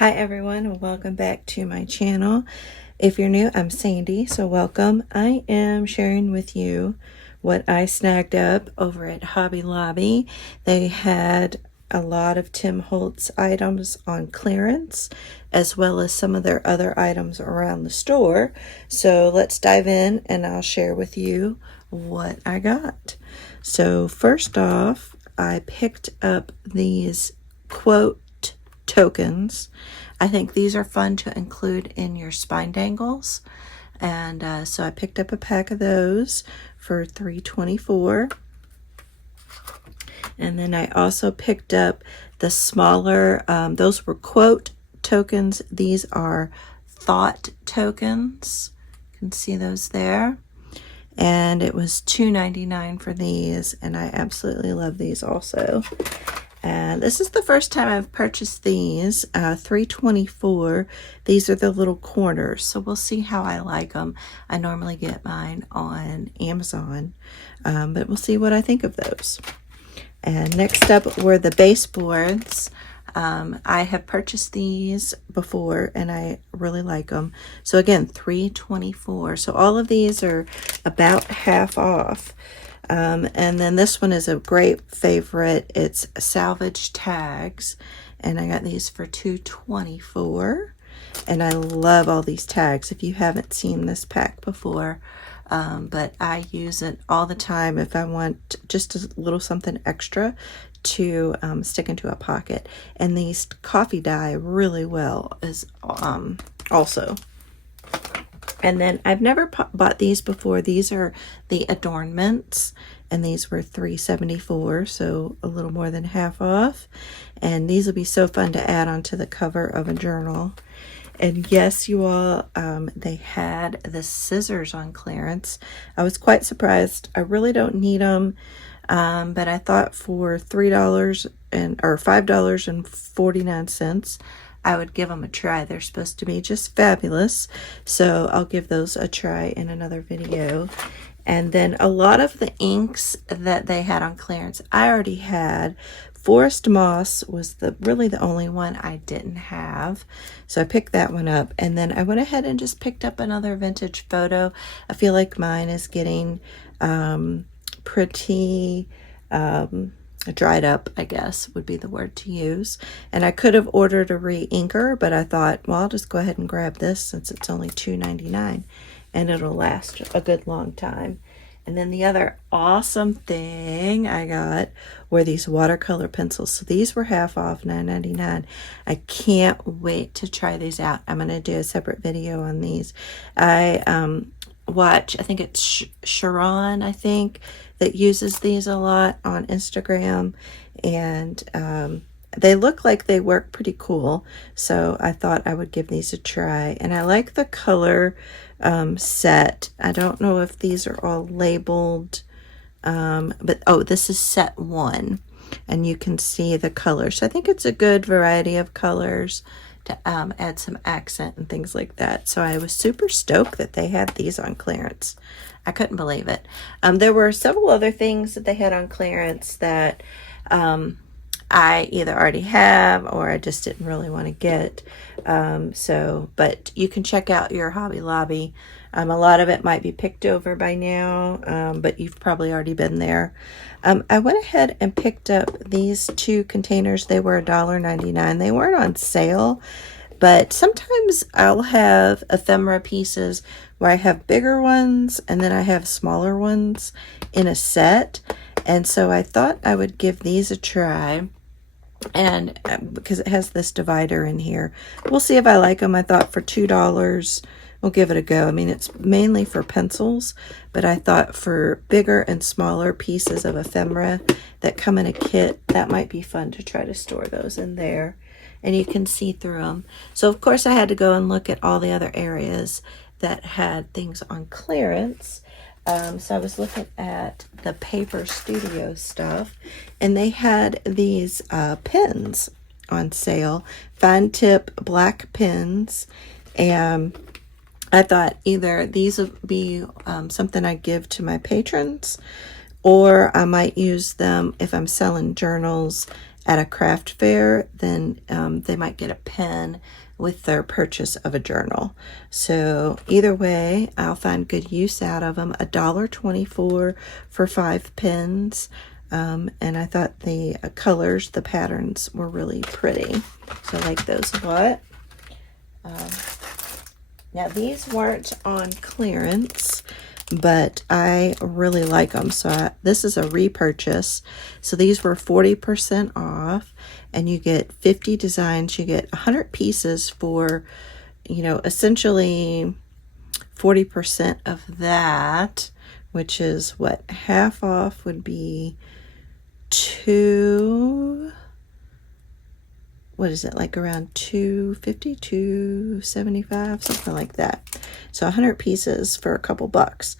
Hi everyone, and welcome back to my channel. If you're new, I'm Sandy, so welcome. I am sharing with you what I snagged up over at Hobby Lobby. They had a lot of Tim Holtz items on clearance, as well as some of their other items around the store. So let's dive in and I'll share with you what I got. So first off, I picked up these quote tokens. I think these are fun to include in your spine dangles, and so I picked up a pack of those for $3.24. And then I also picked up the smaller, those were quote tokens. These are thought tokens. You can see those there. And it was $2.99 for these, and I absolutely love these also. And this is the first time I've purchased these, $3.24. These are the little corners, so we'll see how I like them. I normally get mine on Amazon, but we'll see what I think of those. And next up were the baseboards. I have purchased these before, and I really like them. So again, $3.24. So all of these are about half off. And then this one is a great favorite. It's salvage tags, and I got these for $2.24. And I love all these tags. If you haven't seen this pack before, but I use it all the time if I want just a little something extra to stick into a pocket. And these coffee dye really well as also. And then I've never bought these before. These are the adornments, and these were $3.74, so a little more than half off. And these will be so fun to add onto the cover of a journal. And yes, you all, they had the scissors on clearance. I was quite surprised. I really don't need them, but I thought for $5.49. I would give them a try. They're supposed to be just fabulous, so I'll give those a try in another video. And then a lot of the inks that they had on clearance I already had. Forest Moss was really the only one I didn't have, so I picked that one up. And then I went ahead and just picked up another vintage photo. I feel like mine is getting pretty dried up, I guess would be the word to use. And I could have ordered a re-inker, but I thought, well, I'll just go ahead and grab this since it's only $2.99 and it'll last a good long time. And then the other awesome thing I got were these watercolor pencils. So these were half off, $9.99. I can't wait to try these out. I'm going to do a separate video on these. I think it's Sharon, I think, that uses these a lot on Instagram, and they look like they work pretty cool, so I thought I would give these a try. And I like the color set. I don't know if these are all labeled, but oh, this is set 1, and you can see the colors. So I think it's a good variety of colors to add some accent and things like that. So I was super stoked that they had these on clearance. I couldn't believe it. There were several other things that they had on clearance that I either already have or I just didn't really want to get. But you can check out your Hobby Lobby. A lot of it might be picked over by now, but you've probably already been there. I went ahead and picked up these 2 containers. They were $1.99. They weren't on sale, but sometimes I'll have ephemera pieces where I have bigger ones and then I have smaller ones in a set. And so I thought I would give these a try. And because it has this divider in here, we'll see if I like them. I thought for $2 we'll give it a go. I mean, it's mainly for pencils, but I thought for bigger and smaller pieces of ephemera that come in a kit, that might be fun to try to store those in there, and you can see through them. So of course I had to go and look at all the other areas that had things on clearance. So I was looking at the Paper Studio stuff, and they had these pens on sale, fine tip black pens, and I thought either these would be something I give to my patrons, or I might use them if I'm selling journals at a craft fair, then they might get a pen with their purchase of a journal. So either way, I'll find good use out of them. $1.24 for 5 pens. And I thought the colors, the patterns were really pretty. So I like those a lot. Now these weren't on clearance, but I really like them. So this is a repurchase. So these were 40% off, and you get 50 designs. You get 100 pieces for, you know, essentially 40% of that, which is what, half off would be what is it, like around $2.50, $2.75, something like that. So 100 pieces for a couple bucks.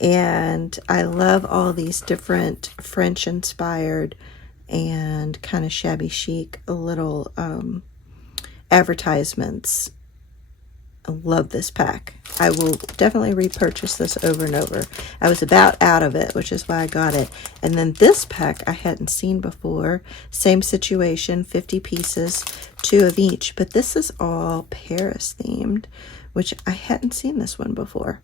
And I love all these different French inspired and kind of shabby chic little advertisements. I love this pack. I will definitely repurchase this over and over. I was about out of it, which is why I got it. And then this pack I hadn't seen before. Same situation, 50 pieces, 2 of each. But this is all Paris themed, which I hadn't seen this one before.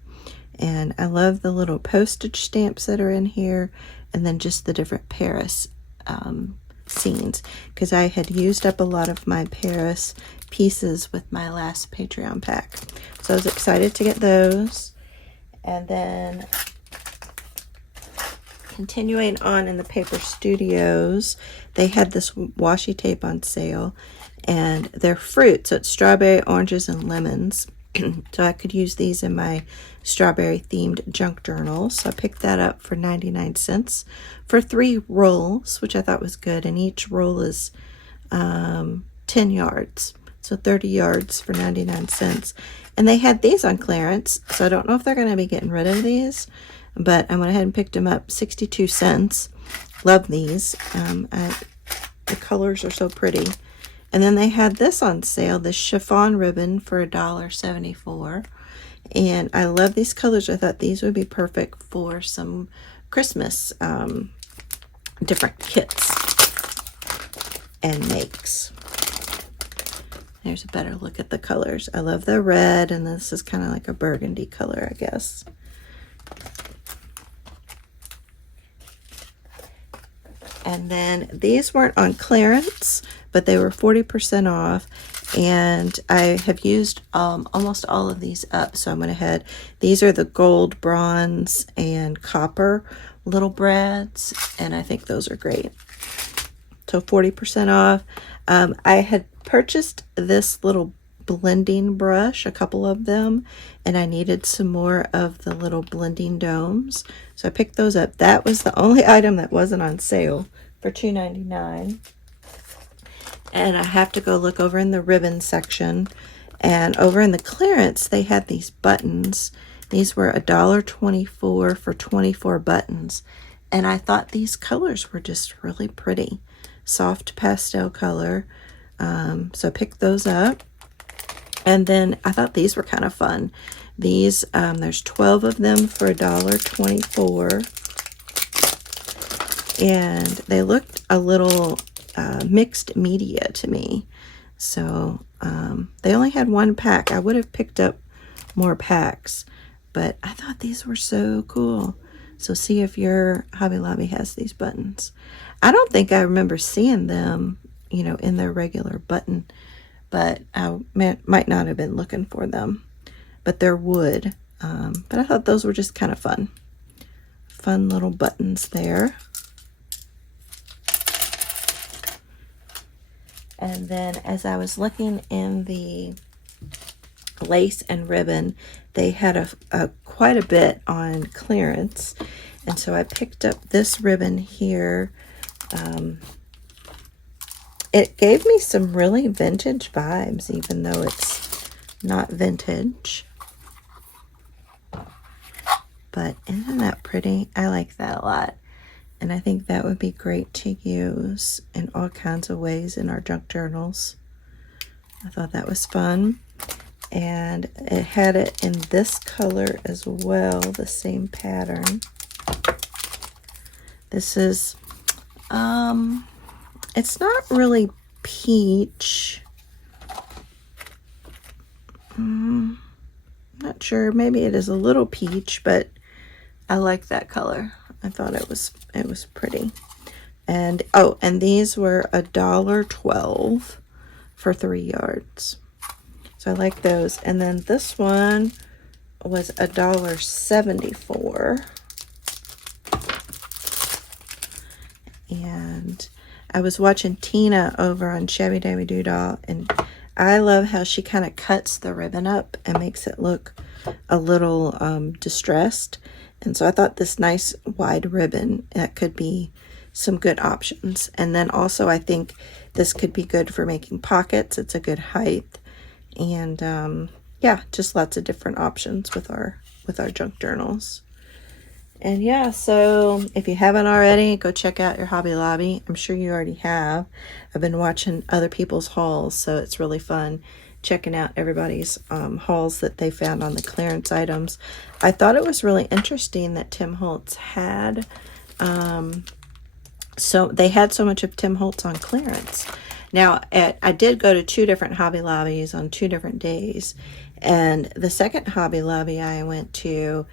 And I love the little postage stamps that are in here, and then just the different Paris scenes, because I had used up a lot of my Paris pieces with my last Patreon pack. So I was excited to get those. And then continuing on in the Paper Studios, they had this washi tape on sale, and they're fruit, so it's strawberry, oranges, and lemons. So I could use these in my strawberry themed junk journals. So I picked that up for 99 cents for 3 rolls, which I thought was good. And each roll is 10 yards. So 30 yards for 99 cents. And they had these on clearance. So I don't know if they're going to be getting rid of these, but I went ahead and picked them up, 62 cents. Love these. The colors are so pretty. And then they had this on sale, this chiffon ribbon for $1.74. And I love these colors. I thought these would be perfect for some Christmas different kits and makes. There's a better look at the colors. I love the red, and this is kind of like a burgundy color, I guess. And then these weren't on clearance, but they were 40% off. And I have used almost all of these up, so I went ahead. These are the gold, bronze, and copper little brads, and I think those are great. So 40% off. I had purchased this little blending brush, a couple of them, and I needed some more of the little blending domes. So I picked those up. That was the only item that wasn't on sale for $2.99. And I have to go look over in the ribbon section. And over in the clearance, they had these buttons. These were $1.24 for 24 buttons. And I thought these colors were just really pretty. Soft pastel color. So I picked those up. And then I thought these were kind of fun. These, there's 12 of them for $1.24. And they looked a little mixed media to me. So they only had 1 pack. I would have picked up more packs, but I thought these were so cool. So see if your Hobby Lobby has these buttons. I don't think I remember seeing them, you know, in their regular button, but I might not have been looking for them. But they're wood. But I thought those were just kind of fun. Fun little buttons there. And then as I was looking in the lace and ribbon, they had quite a bit on clearance. And so I picked up this ribbon here. It gave me some really vintage vibes, even though it's not vintage. But isn't that pretty? I like that a lot. And I think that would be great to use in all kinds of ways in our junk journals. I thought that was fun. And it had it in this color as well, the same pattern. This is It's not really peach. Not sure. Maybe it is a little peach, but I like that color. I thought it was pretty. And oh, and these were $1.12 for 3 yards. So I like those. And then this one was $1.74. And I was watching Tina over on Shabby Dabby Doodah, and I love how she kind of cuts the ribbon up and makes it look a little distressed. And so I thought this nice wide ribbon, that could be some good options. And then also I think this could be good for making pockets. It's a good height. And yeah, just lots of different options with our junk journals. And yeah, so if you haven't already, go check out your Hobby Lobby. I'm sure you already have. I've been watching other people's hauls, so it's really fun checking out everybody's hauls that they found on the clearance items. I thought it was really interesting that Tim Holtz had, so they had so much of Tim Holtz on clearance. Now, I did go to 2 different Hobby Lobbies on 2 different days, and the second Hobby Lobby I went to,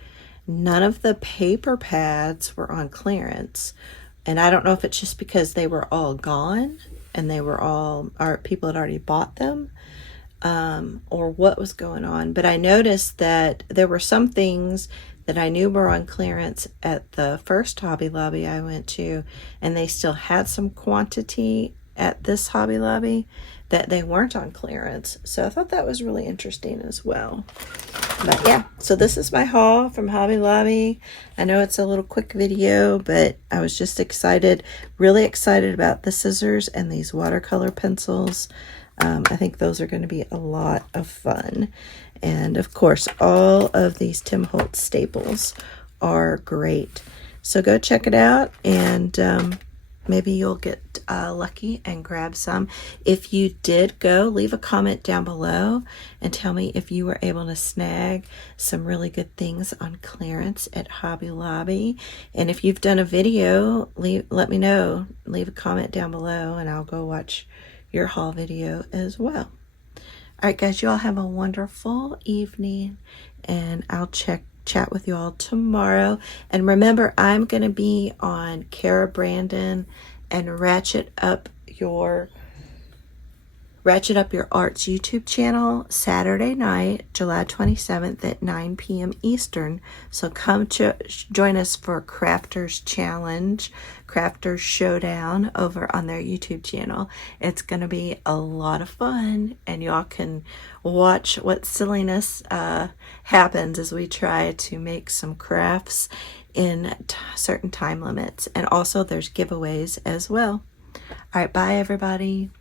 none of the paper pads were on clearance. And I don't know if it's just because they were all gone and they were all, or people had already bought them, or what was going on. But I noticed that there were some things that I knew were on clearance at the first Hobby Lobby I went to, and they still had some quantity at this Hobby Lobby that they weren't on clearance. So I thought that was really interesting as well. But yeah, so this is my haul from Hobby Lobby. I know it's a little quick video, but I was just excited, really excited about the scissors and these watercolor pencils. I think those are going to be a lot of fun. And of course, all of these Tim Holtz staples are great. So go check it out, and maybe you'll get lucky and grab some. If you did go, leave a comment down below and tell me if you were able to snag some really good things on clearance at Hobby Lobby. And if you've done a video, let me know. Leave a comment down below and I'll go watch your haul video as well. All right, guys, you all have a wonderful evening, and I'll chat with you all tomorrow. And remember, I'm going to be on Kara Brandon and Ratchet Up Your Arts YouTube channel Saturday night, July 27th at 9 p.m. Eastern. So come join us for Krafter's Challenge, Krafter's Showdown over on their YouTube channel. It's going to be a lot of fun, and y'all can watch what silliness happens as we try to make some crafts in certain time limits. And also there's giveaways as well. All right, bye everybody.